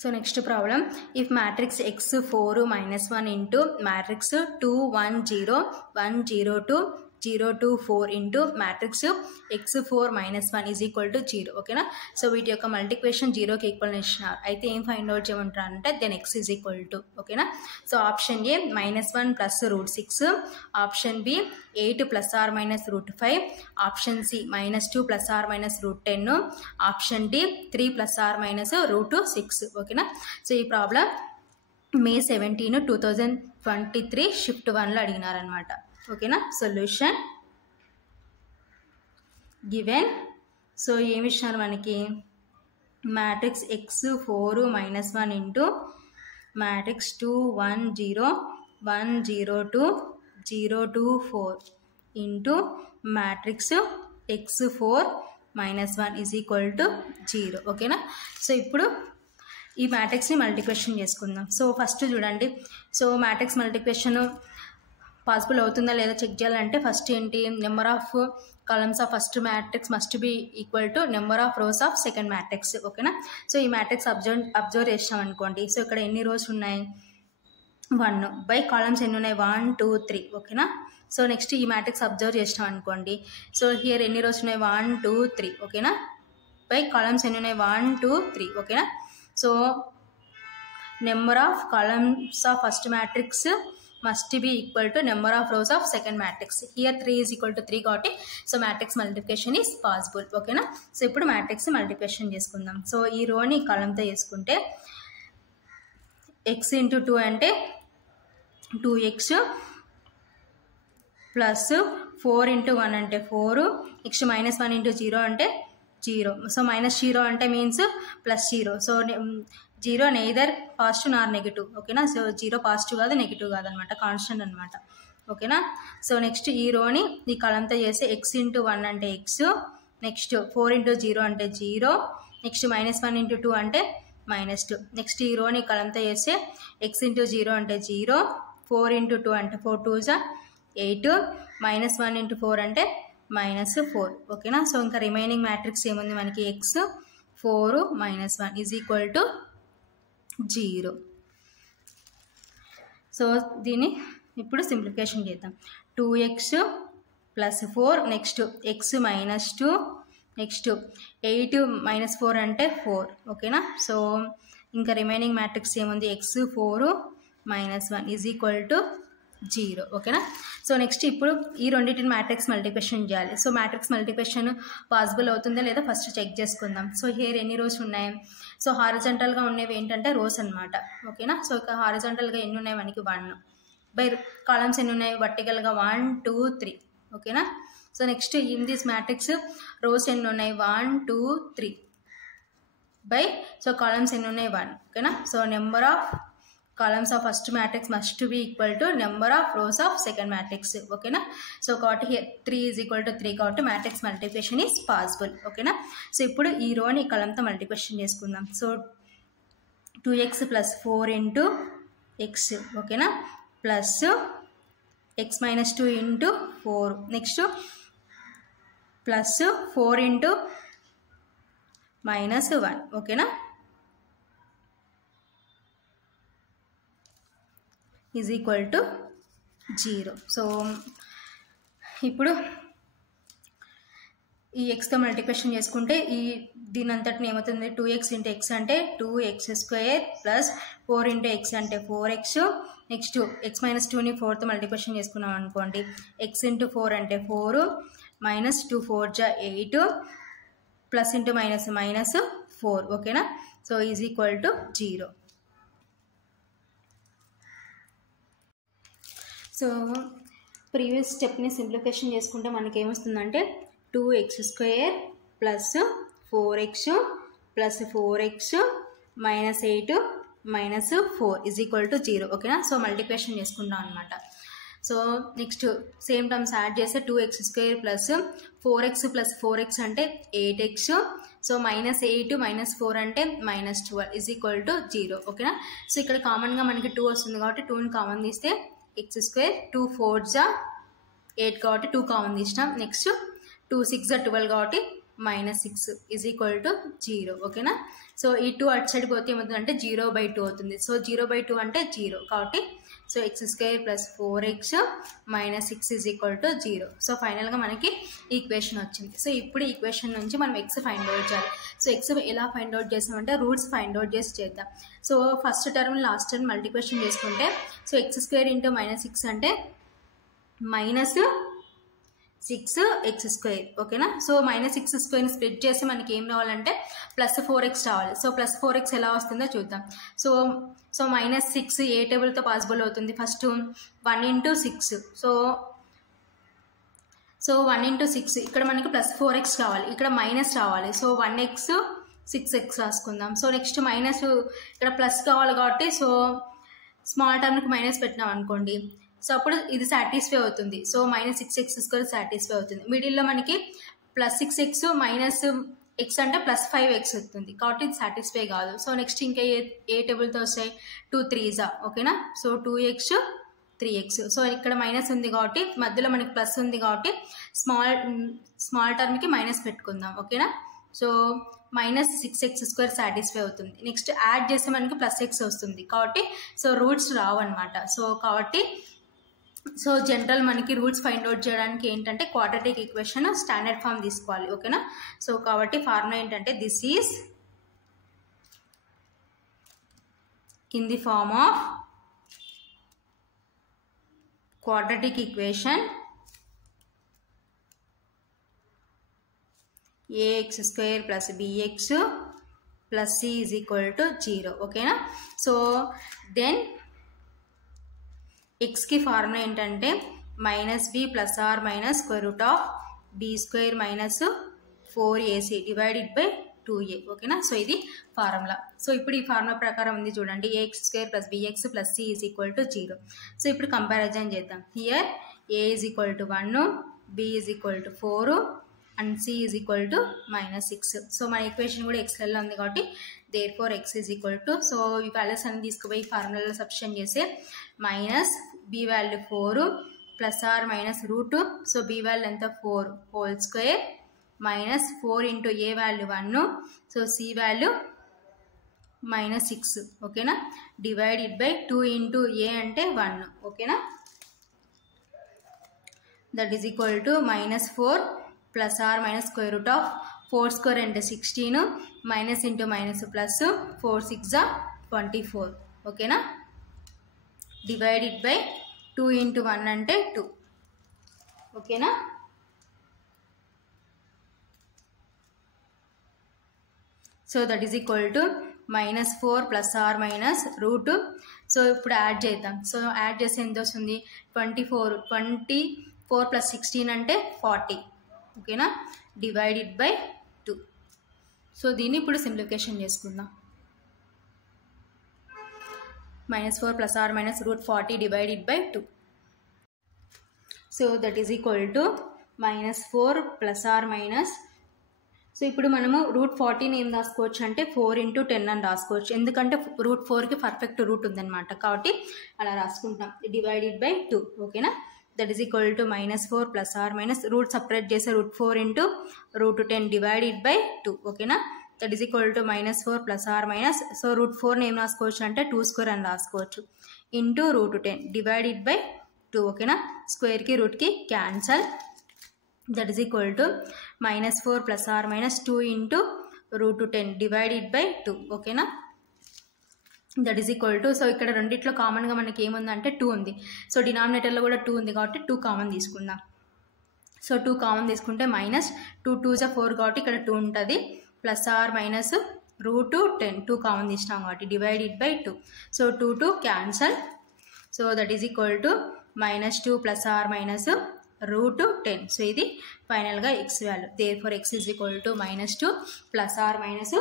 So next problem, if matrix x 4 minus 1 into matrix 2 1 0 1 0 2 0 2 4 into matrix x 4 minus 1 is equal to 0. ఓకేనా. So వీటి యొక్క multiplication 0కి equal ఇచ్చినారు. అయితే ఏం ఫైండ్ అవుట్ చేయమంటారు అంటే then x is equal to. ఓకేనా. So option A -1 plus √6, option B 8 plus or minus √5, option C -2 plus or minus √10, option D 3 plus or minus √6. ఓకేనా. సో ఈ ప్రాబ్లం May 17, 2023 షిఫ్ట్ 1లో అడిగినారనమాట. ఓకేనా. Solution given. సో ఏమి ఇచ్చినారు మనకి, matrix x 4 minus 1 into matrix 2 1 0 1 0 2 0 2 4 into matrix x 4 minus 1 is equal to 0. ఓకేనా. So ఇప్పుడు ఈ మ్యాట్రిక్స్ని మల్టిప్లికేషన్ చేసుకుందాం. సో ఫస్ట్ చూడండి, సో మ్యాట్రిక్స్ మల్టిప్లికేషన్ పాసిబుల్ అవుతుందా లేదా చెక్ చేయాలంటే ఫస్ట్ ఏంటి, number of columns of first matrix must be equal to number of rows of second matrix. ఓకేనా. సో ఈ మ్యాట్రిక్స్ అబ్జర్వ్ చేసాం అనుకోండి. సో ఇక్కడ ఎన్ని రోస్ ఉన్నాయి, 1 బై కాలమ్స్ ఎన్ని ఉన్నాయి, 1 2 3. ఓకేనా. సో నెక్స్ట్ ఈ మ్యాట్రిక్స్ అబ్జర్వ్ చేసినాం అనుకోండి. సో హియర్ ఎన్ని రోస్ ఉన్నాయి, 1 2 3. ఓకేనా. బై కాలమ్స్ ఎన్ని ఉన్నాయి, 1 2 3. ఓకేనా. So number of columns of first matrix must be equal to number of rows of second matrix. Here 3 is equal to 3 కాబట్టి so matrix multiplication is possible. ఓకేనా. So ఇప్పుడు matrix multiplication చేసుకుందాం. So ఈ రోని కాలంతో చేసుకుంటే x ఇంటూ 2 అంటే 2x plus 4 into 1 అంటే 4, next -1 into 0 అంటే 0. సో -0 అంటే మీన్స్ +0. సో 0 నెయిదర్ పాజిటివ్ నార్ నెగిటివ్. ఓకేనా. సో 0 పాజిటివ్ కాదు నెగిటివ్ కాదు అనమాట, కాన్స్టెంట్ అనమాట. ఓకేనా. సో నెక్స్ట్ ఈ రోని ఈ కలంతో చేస్తే x ఇంటూ 1 అంటే x, నెక్స్ట్ 4 ఇంటూ 0 అంటే 0, నెక్స్ట్ -1 ఇంటూ 2 అంటే -2. నెక్స్ట్ ఈ రోని కలంతో చేస్తే x ఇంటూ 0 అంటే 0, 4 ఇంటూ 2 అంటే 4 2 8, -1 ఇంటూ 4 అంటే -4. ఓకేనా. సో ఇంకా రిమైనింగ్ మ్యాట్రిక్స్ ఏముంది మనకి, x 4 -1 is equal to 0. So దీన్ని ఇప్పుడు సింప్లిఫికేషన్ చేద్దాం. 2x plus 4, next x -2, next 8 -4 అంటే 4. ఓకేనా. సో ఇంకా రిమైనింగ్ మ్యాట్రిక్స్ ఏముంది, x 4 -1 ఈజ్ ఈక్వల్ టు 0. ఓకేనా. సో నెక్స్ట్ ఇప్పుడు ఈ రెండింటిని మ్యాట్రిక్స్ మల్టిప్లికేషన్ చేయాలి. సో మ్యాట్రిక్స్ మల్టిప్లికేషన్ పాసిబుల్ అవుతుందా లేదా ఫస్ట్ చెక్ చేసుకుందాం. సో హియర్ ఎన్ని రోస్ ఉన్నాయి, సో హారిజంటల్గా ఉన్నవి ఏంటంటే రోస్ అనమాట. ఓకేనా. సో ఇక హారిజంటల్గా ఎన్ని ఉన్నాయి మనకి, 1 బై కాలమ్స్ ఎన్ని ఉన్నాయి, వర్టికల్గా 1 2 3. ఓకేనా. So next in this matrix rows ఎన్ని ఉన్నాయి, 1 2 3 బై సో కాలమ్స్ ఎన్ని ఉన్నాయి, 1. ఓకేనా. So number of columns of first matrix must be equal to number of rows of second matrix. ఓకేనా. సో కాబట్టి here 3 is equal to 3 కాబట్టి matrix multiplication is possible. ఓకేనా. So ఇప్పుడు ఈ రోని ఈ కలంతో మల్టిప్లికేషన్ చేసుకుందాం. So 2x plus 4 into x. ఓకేనా. Plus x -2 into 4, next plus 4 into -1. ఓకేనా. Is equal to 0. సో ఇప్పుడు ఈ ఎక్స్తో మల్టిప్లికేషన్ చేసుకుంటే ఈ దీని అంతటిని ఏమవుతుంది, 2x ఇంటూ x అంటే 2x² ప్లస్ 4 ఇంటూ x అంటే 4x, నెక్స్ట్ x -2ని 4తో మల్టిప్లికేషన్ చేసుకున్నాం అనుకోండి, x ఇంటూ 4 అంటే 4, -2 4 8, ప్లస్ ఇంటూ -4. ఓకేనా. So is equal to 0. So previous stepney simplification చేసుకుంటే మనకి ఏమొస్తుందంటే 2x² plus 4x plus 4x -8 -4 is equal to 0. ఓకేనా. సో మల్టిప్లికేషన్ చేసుకుంటాం అనమాట. So next same terms add చేస్తే 2x² plus 4x plus 4x అంటే 8x, సో -8 -4 అంటే -12 ఈజ్ ఈక్వల్ టు 0. ఓకేనా. సో ఇక్కడ కామన్గా మనకి 2 వస్తుంది కాబట్టి 2ని కామన్ తీస్తే x², 2 4 8 కాబట్టి 2 కామన్ తీసినాం, నెక్స్ట్ 2 6 12 కాబట్టి -6 ఈజ్ ఈక్వల్ టు 0 ఓకేనా. సో ఈ 2 అటు సైడ్ పోతే ఏమవుతుందంటే 0/2 అవుతుంది. సో 0/2 అంటే 0 కాబట్టి so x² + 4x -6 is equal to 0. So ఫైనల్గా మనకి ఈక్వేషన్ వచ్చింది. సో ఇప్పుడు ఈక్వేషన్ నుంచి మనం x ఫైండ్ అవుట్ చేయాలి. సో x ఎలా ఫైండ్ అవుట్ చేస్తామంటే రూట్స్ ఫైండ్ అవుట్ చేసి చేద్దాం. So first term last term multiplication చేసుకుంటే సో x² × -6 అంటే -6x² ఓకేనా. సో -6² స్ప్లిట్ చేసి మనకి ఏం రావాలంటే +4x రావాలి. సో +4x ఎలా వస్తుందో చూద్దాం. సో -6 ఏ టేబుల్తో పాసిబుల్ అవుతుంది? ఫస్ట్ 1 × 6. సో 1 × 6 ఇక్కడ మనకి +4x కావాలి, ఇక్కడ మైనస్ రావాలి. సో 1x 6x రాసుకుందాం. సో నెక్స్ట్ మైనస్ ఇక్కడ ప్లస్ కావాలి కాబట్టి సో స్మాల్ టర్మ్కి మైనస్ పెట్టినాం అనుకోండి, సో అప్పుడు ఇది సాటిస్ఫై అవుతుంది. సో -6x² సాటిస్ఫై అవుతుంది. మిడిల్లో మనకి +6x -x అంటే +5x వస్తుంది కాబట్టి ఇది సాటిస్ఫై కాదు. సో నెక్స్ట్ ఇంకా ఏ టేబుల్తో వస్తాయి? 2 3s ఓకేనా. So 2x 3x. సో ఇక్కడ మైనస్ ఉంది కాబట్టి మధ్యలో మనకి ప్లస్ ఉంది కాబట్టి స్మాల్ టర్మ్కి మైనస్ పెట్టుకుందాం ఓకేనా. సో -6x² సాటిస్ఫై అవుతుంది. నెక్స్ట్ యాడ్ చేస్తే మనకి +x వస్తుంది కాబట్టి సో రూట్స్ రావు అనమాట. సో కాబట్టి సో జనరల్ మనకి రూట్స్ ఫైండ్ అవుట్ చేయడానికి ఏంటంటే క్వాడ్రాటిక్ ఈక్వేషన్ స్టాండర్డ్ ఫామ్ తీసుకోవాలి ఓకేనా. సో కాబట్టి ఫార్ములా ఏంటంటే this is in the form of quadratic equation ax² + bx + c is equal to 0 ఓకేనా. సో దెన్ x ఫార్ములా ఏంటంటే -b ± √b² - 4ac divided by 2a ఓకేనా. So ఇది formula. So ఇప్పుడు ఈ ఫార్ములా ప్రకారం ఉంది చూడండి, ax² + bx + c is equal to 0. So ఇప్పుడు కంపారిజన్ చేద్దాం. Here a is equal to 1, b is equal to 4 and c is equal to -6. So మన ఈక్వేషన్ కూడా ఎక్స్ఎల్లో ఉంది కాబట్టి therefore x is equal to so ఈ వాల్యూస్ అన్ని తీసుకుపోయి ఫార్ములాలో substitute చేస్తే -b value 4 ± √2. So b value ఎంత? 4 whole square -4 × a value 1. So c value -6 ఓకేనా డివైడెడ్ బై 2 × a అంటే 1 ఓకేనా. దట్ ఈజ్ ఈక్వల్ టు -4 ± √4² అంటే 16 మైనస్ ఇంటూ మైనస్ ప్లస్ 4 6 24 ఓకేనా డివైడెడ్ బై 2 × 1 అంటే 2 ఓకేనా. So that is equal to -4 ± √2. So ఇప్పుడు add చేద్దాం. సో యాడ్ చేస్తే ఎంత వస్తుంది? 24 + 16 అంటే 40 ఓకేనా డివైడెడ్ బై 2. సో దీన్ని ఇప్పుడు సింప్లిఫికేషన్ చేసుకుందాం. -4 ± √40 divided by 2. So that is equal to -4 ± so ఇప్పుడు మనము √40 ఏం రాసుకోవచ్చు అంటే 4 × 10 అని రాసుకోవచ్చు, ఎందుకంటే √4కి పర్ఫెక్ట్ రూట్ ఉందన్నమాట కాబట్టి అలా రాసుకుంటాం డివైడెడ్ బై 2 ఓకేనా. That is equal to -4 ± root separate చేసే √4 × √10 డివైడెడ్ బై 2 ఓకేనా. That is equal to -4 ± so √4 ఏం రాసుకోవచ్చు అంటే 2² అని రాసుకోవచ్చు ఇంటూ √10 డివైడెడ్ బై 2 ఓకేనా. స్క్వేర్కి రూట్కి cancel. That is equal to -4 ± 2 × √10 divided by 2 ఓకేనా. That is equal to so ఇక్కడ రెండిట్లో కామన్గా మనకి ఏముందంటే 2 ఉంది. సో డినామినేటర్లో కూడా 2 ఉంది కాబట్టి 2 కామన్ తీసుకుందాం. సో 2 కామన్ తీసుకుంటే -2 2s 4 కాబట్టి ఇక్కడ 2 ఉంటుంది ± √10 2 కామన్ తీసినాం కాబట్టి divided by 2. So 2 2 cancel. So that is equal to -2 ± √10. So ఇది ఫైనల్గా x value. Therefore x is equal to -2 ±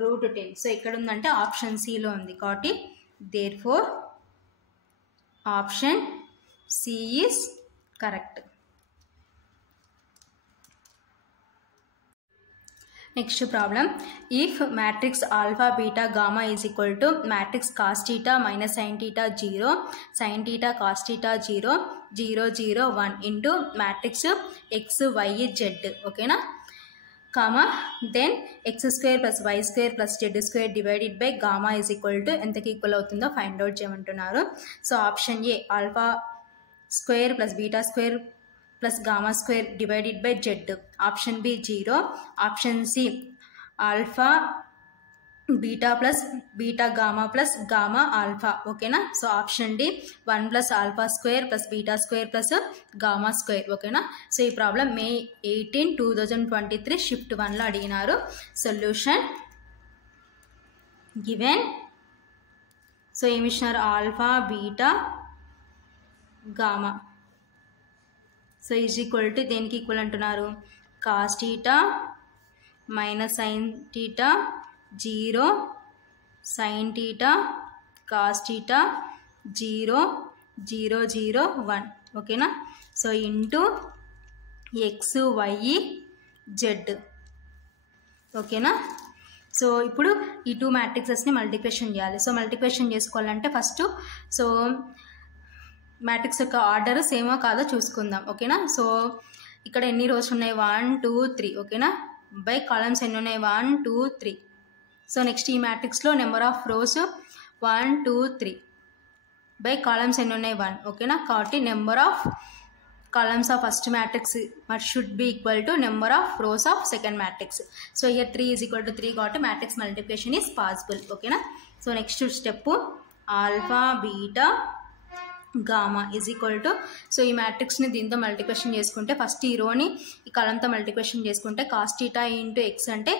√10. So ఎక్కడ ఉందంటే ఆప్షన్ సిలో ఉంది కాబట్టి therefore option C is correct. Next problem, if matrix alpha beta gamma is equal to matrix cos theta minus sine theta 0 sine theta cos theta 0 0 0 1 into matrix x y z ఓకేనా. Comma then x square plus y square plus z square divided by gamma is equal to ఎంతకి ఈక్వల్ అవుతుందో find out చేయమంటున్నారు. So option A alpha square plus beta square plus gamma square divided by z. Option B 0. Option C alpha beta plus beta gamma plus gamma alpha. ఓకేనా. So option D 1 plus alpha square plus beta square plus gamma square. ఓకేనా. So ఈ problem May 18, 2023 shift 1లో అడిగినారు. Solution given. So ఏమి ఇచ్చినారు, alpha beta gamma. So is equal to దేనికి ఈక్వల్ అంటున్నారు, cos theta minus sine theta 0 sine theta cos theta 0 0 0 1. ఓకేనా. So into x y z. ఓకేనా. సో ఇప్పుడు ఈ 2 మ్యాట్రిక్సెస్ని మల్టిప్లికేషన్ చేయాలి. సో మల్టిప్లికేషన్ చేసుకోవాలంటే ఫస్ట్ సో మ్యాట్రిక్స్ యొక్క ఆర్డర్ సేమో కాదో చూసుకుందాం. ఓకేనా. సో ఇక్కడ ఎన్ని రోస్ ఉన్నాయి, 1 2 3. ఓకేనా. బై కాలమ్స్ ఎన్ని ఉన్నాయి, 1 2 3. సో నెక్స్ట్ ఈ మ్యాట్రిక్స్లో number of rows 1 2 3 by columns ఎన్ని ఉన్నాయి, 1. ఓకేనా. కాబట్టి number of columns of first matrix should be equal to number of rows of second matrix. So here 3 is equal to 3 కాబట్టి మ్యాట్రిక్స్ మల్టిప్లికేషన్ ఈజ్ పాసిబుల్. ఓకేనా. So next step alpha beta gamma is equal to, so ఈ మ్యాట్రిక్స్ని దీంతో multiplication చేసుకుంటే first ఈ రోని ఈ కాలంతో multiplication చేసుకుంటే కాస్ థీటా ఇంటూ ఎక్స్ అంటే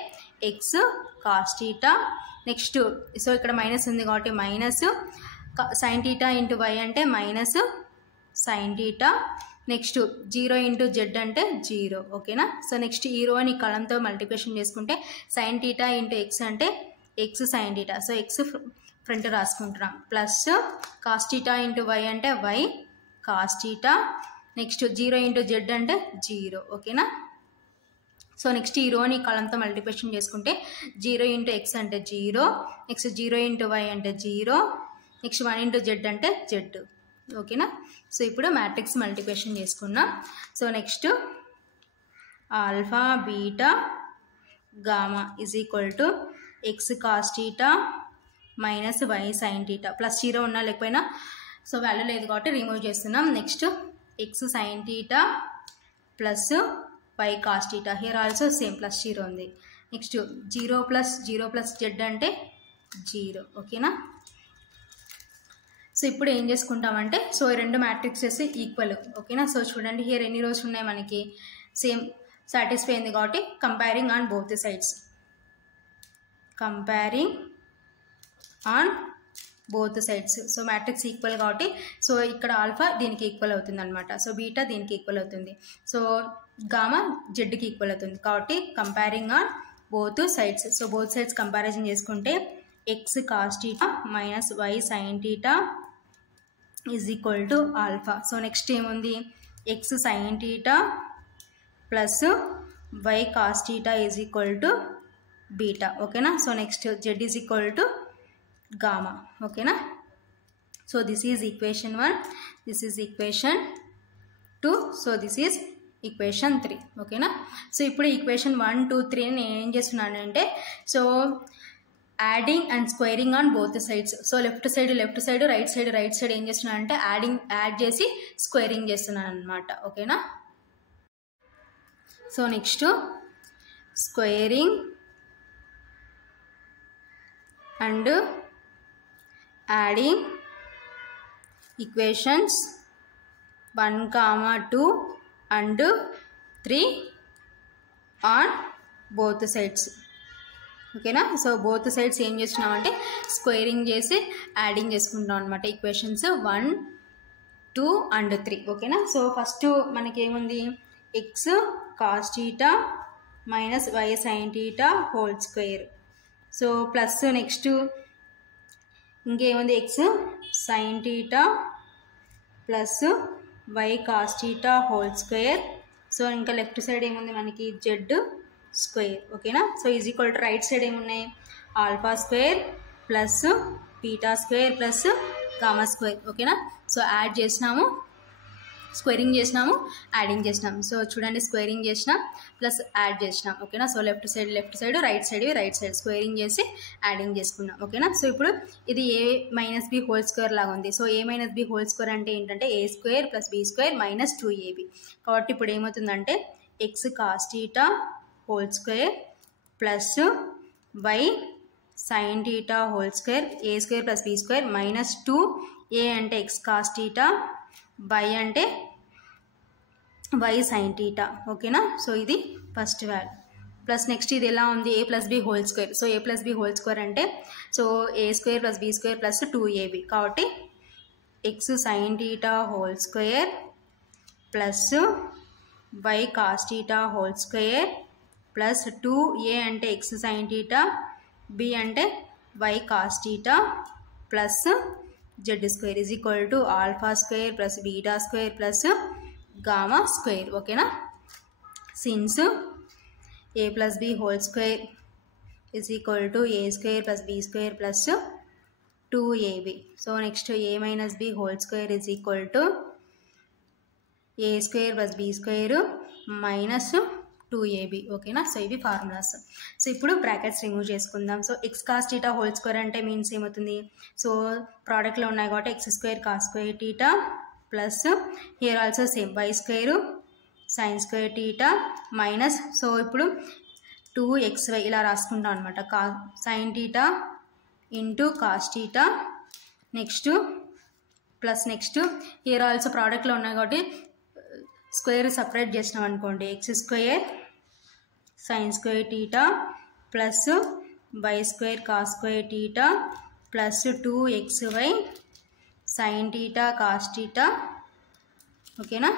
x cos theta. Next so ఇక్కడ మైనస్ ఉంది కాబట్టి minus sine theta into y అంటే minus sine theta. Next 0 into z అంటే 0. ఓకేనా. సో నెక్స్ట్ ఈ రోని కాలంతో మల్టిప్లికేషన్ చేసుకుంటే సైన్ థీటా ఇంటూ ఎక్స్ అంటే x sine theta. So x front రాసుకుంటున్నాం plus cos theta into y అంటే y cos theta. Next 0 into z అంటే 0. ఓకేనా. సో నెక్స్ట్ ఈ రోని కాలంతో మల్టిప్లికేషన్ చేసుకుంటే 0 ఇంటూ ఎక్స్ అంటే 0, నెక్స్ట్ 0 ఇంటూ వై అంటే 0, నెక్స్ట్ 1 ఇంటూ జెడ్ అంటే జెడ్. ఓకేనా. సో ఇప్పుడు మ్యాట్రిక్స్ మల్టిప్లికేషన్ చేసుకున్నాం. So next alpha beta gamma is equal to x cos theta minus y sine theta. Plus 0 ఉన్నా లేకపోయినా సో వాల్యూ లేదు కాబట్టి రిమూవ్ చేస్తున్నాం. Next x sine theta plus y cos theta. Here also same plus 0 ఉంది. Next 0 plus Z అంటే 0. ఓకేనా. So ఇప్పుడు ఏం చేసుకుంటామంటే సో ఈ 2 మ్యాట్రిక్సెస్ ఈక్వల్. ఓకేనా. సో చూడండి హియర్ ఎన్ని రోస్ ఉన్నాయి మనకి, సేమ్ సాటిస్ఫై అయింది కాబట్టి comparing on both sides. Comparing on both sides. So matrix equal కాబట్టి సో ఇక్కడ ఆల్ఫా దీనికి ఈక్వల్ అవుతుంది అనమాట. సో బీటా దీనికి ఈక్వల్ అవుతుంది. సో గామా జెడ్కి ఈక్వల్ అవుతుంది కాబట్టి comparing on both sides. So both sides comparison చేసుకుంటే x cos theta minus y sine theta is equal to alpha. So next ఏముంది, x sine theta plus y cos theta is equal to beta. ఓకేనా. So next z is equal to gamma. ఓకేనా. So this is equation 1, this is equation 2, so this is equation 3. ఓకేనా. So ఇప్పుడు equation 1 2 3 నేను ఏం చేస్తున్నానంటే so adding and squaring on both sides. So left side right side ఏం చేస్తున్నాను అంటే add చేసి స్క్వేరింగ్ చేస్తున్నాను అనమాట. ఓకేనా. So next squaring and adding equations 1, 2 and 3 on both sides. ఓకేనా. సో బోత్ సైడ్స్ ఏం చేస్తున్నామంటే స్క్వేరింగ్ చేసి యాడింగ్ చేసుకుంటాం అనమాట. Equations 1 2 and 3. ఓకేనా. సో ఫస్ట్ మనకి ఏముంది, X cos theta minus y sine theta whole square. So plus next ఇంకేముంది, x sine theta plus y cos theta whole square. So ఇంకా లెఫ్ట్ సైడ్ ఏముంది మనకి జెడ్ స్క్వేర్. ఓకేనా. So is equal to right side ఏమున్నాయి, alpha square plus beta square plus gamma square. ఓకేనా. So add చేసినాము. Squaring చేసినాము, adding చేసినాం. So చూడండి, స్క్వేరింగ్ చేసినాం ప్లస్ యాడ్ చేసినాం. ఓకేనా. So left side right side squaring చేసి యాడింగ్ చేసుకున్నాం. ఓకేనా. సో ఇప్పుడు ఇది a minus B whole square లాగా ఉంది. So a minus B whole square అంటే ఏంటంటే a square plus b square minus 2ab. కాబట్టి ఇప్పుడు ఏమవుతుందంటే x cos theta whole square plus y sine theta whole square a square plus b square minus 2a అంటే x cos theta, y అంటే y sine theta. ఓకేనా. So ఇది first value plus next ఇది ఎలా ఉంది a plus B whole square. So a plus B whole square అంటే so a square plus b square plus 2ab. కాబట్టి x sine theta whole square plus y cos theta whole square plus 2a అంటే x sine theta, b అంటే y cos theta plus z square is equal to alpha square plus beta square plus gamma square. ఓకేనా. Since a plus B whole square is equal to a square plus b square plus 2ab. So next a minus B whole square is equal to a square plus b square minus 2ab. ఓకేనా. So ఇవి formulas. So ఇప్పుడు brackets remove చేసుకుందాం. So x cos theta whole square అంటే means ఏమవుతుంది, so ప్రోడక్ట్లో ఉన్నాయి కాబట్టి x square cos square theta plus here also same y square sine square theta minus, so ఇప్పుడు 2xy ఇలా రాసుకుంటాం అనమాట. Sine theta into cos theta next plus next here also ప్రోడక్ట్లో ఉన్నాయి కాబట్టి స్క్వేర్ సపరేట్ చేసినాం అనుకోండి, x square sine square theta plus why square cos square theta plus 2xy sine theta cos theta. ఓకేనా.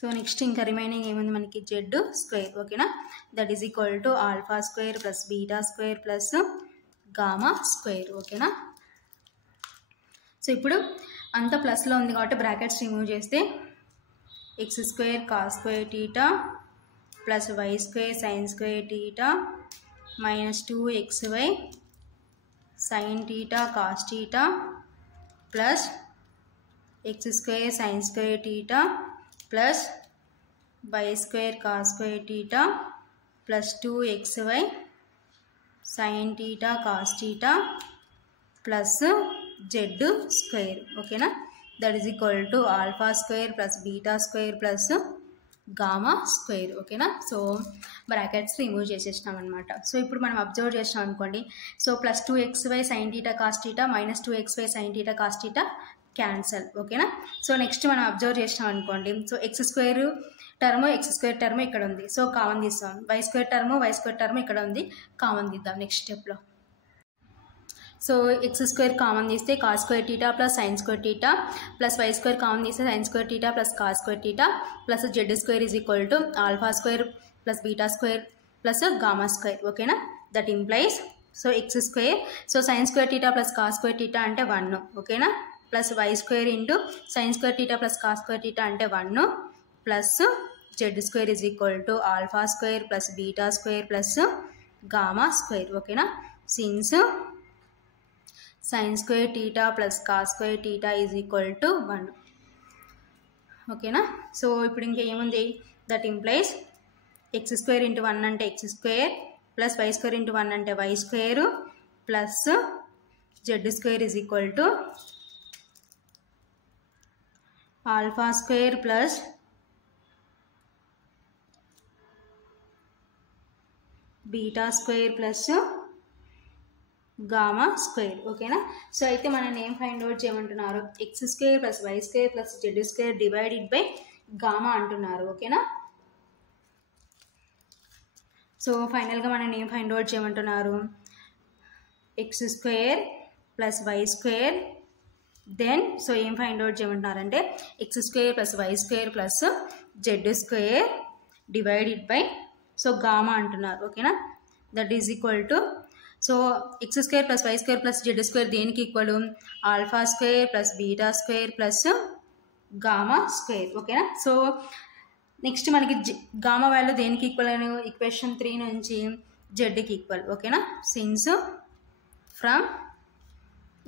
సో నెక్స్ట్ ఇంకా remaining ఏముంది మనకి z square. ఓకేనా. That is equal to alpha square plus beta square plus gamma square. ఓకేనా. So ఇప్పుడు అంత ప్లస్లో ఉంది కాబట్టి బ్రాకెట్స్ రిమూవ్ చేస్తే x square cos square theta plus why square sine square theta minus 2xy sine theta cos theta plus x square sine square theta plus y square cos square theta plus 2xy sine theta cos theta plus Z square. ఓకేనా. That is equal to alpha square plus beta square plus gamma square. ఓకేనా. So brackets remove చేసేసినాం అనమాట. So ఇప్పుడు మనం observe చేసినాం అనుకోండి, so plus 2xy sine theta cos theta minus 2xy sine theta cos theta cancel. ఓకేనా. So next మనం observe చేసినాం అనుకోండి, సో ఎక్స్ స్క్వేర్ టర్మ్ ఇక్కడ ఉంది, సో కామన్ తీస్తాం. వై స్క్వేర్ టర్మ్ ఇక్కడ ఉంది, కామన్ తీద్దాం నెక్స్ట్ స్టెప్లో. సో ఎక్స్ స్క్వేర్ కామన్ తీస్తే cos square theta plus sine square theta plus why square common తీస్తే sine square theta plus cos square theta plus Z square is equal to alpha square plus beta square plus gamma square. ఓకేనా. That implies so X square, so sine square theta plus cos square theta అంటే 1. ఓకేనా. Plus why square into sine square theta plus cos square theta అంటే 1 plus Z square is equal to alpha square plus beta square plus gamma square. ఓకేనా. Since sine square theta plus cos square theta is equal to 1. ఓకేనా. So ఇప్పుడు ఇంకేముంది, that implies X square into 1 అంటే X square plus why square into 1 అంటే Y square plus Z square is equal to alpha square plus beta square plus gamma square. ఓకేనా. So అయితే మనం ఏం find out చేయమంటున్నారు, X square plus why square plus Z square divided by gamma అంటున్నారు. ఓకేనా. So ఫైనల్గా మనం ఏం ఫైండ్ అవుట్ చేయమంటున్నారు, X square plus why square then so ఏం ఫైండ్ అవుట్ చేయమంటున్నారంటే X square plus why square plus Z square divided by so gamma అంటున్నారు. ఓకేనా. That is equal to so X square plus why square plus Z square దేనికి equal, alpha square plus beta square plus gamma square. ఓకేనా. So next మనకి gamma value దేనికి equal అని equation 3 నుంచి జెడ్కి equal. ఓకేనా, since from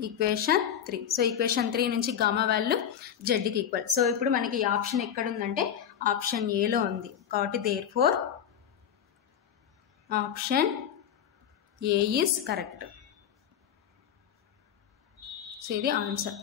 equation 3. So equation 3 నుంచి gamma value జెడ్కి equal. So ఇప్పుడు మనకి ఆప్షన్ ఎక్కడ ఉందంటే ఆప్షన్ ఏలో ఉంది కాబట్టి therefore option A is correct. So ఇది ఆన్సర్.